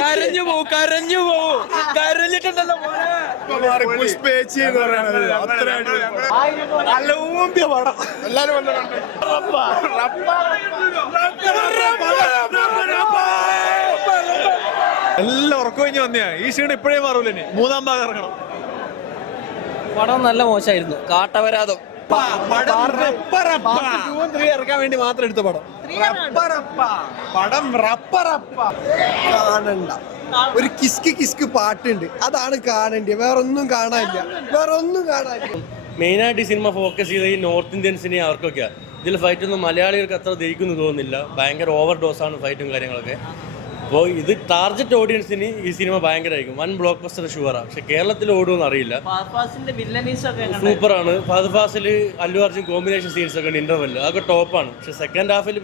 കരഞ്ഞു പോവും കരഞ്ഞിട്ടുണ്ടല്ലോ നല്ല ഊമ്പിയ പടം എല്ലാരും വന്ന് എല്ലാം ഉറക്കം കഴിഞ്ഞ് വന്നെയാ ഈ ക്ഷീണം ഇപ്പോഴേ മാറൂല ഇനി മൂന്നാം ഭാഗം ഇറങ്ങണം. പടം നല്ല മോശമായിരുന്നു. കാട്ടവരാതം ഇറക്കാൻ വേണ്ടി മാത്രം എടുത്ത പടം കാണണ്ട. ഒരു കിസ്ക് പാട്ടുണ്ട്, അതാണ് കാണേണ്ടത്. വേറൊന്നും കാണാനില്ല. മെയിനായിട്ട് ഈ സിനിമ ഫോക്കസ് ചെയ്ത ഈ നോർത്ത് ഇന്ത്യൻസിനെ അവർക്കൊക്കെയാണ്. ഇതിൽ ഫൈറ്റൊന്നും മലയാളികൾക്ക് അത്ര ദഹിക്കുന്നു തോന്നുന്നില്ല. ഭയങ്കര ഓവർ ഡോസാണ് ഫൈറ്റും കാര്യങ്ങളൊക്കെ. അപ്പോൾ ഇത് ടാർഗറ്റ് ഓഡിയൻസിന് ഈ സിനിമ ഭയങ്കരമായിരിക്കും. വൺ ബ്ലോക്ക് ബസ്റ്റർ ഷുവറാണ്. പക്ഷെ കേരളത്തിൽ ഓടുമെന്ന് അറിയില്ല. സൂപ്പറാണ്. ഫഹദ് ഫാസിൽ അല്ലു അർജുൻ കോമ്പിനേഷൻ സീൻസ് ഒക്കെ ഉണ്ട് ഇന്റർവെല്ലിൽ, അതൊക്കെ ടോപ്പാണ്. പക്ഷെ സെക്കൻഡ് ഹാഫിൽ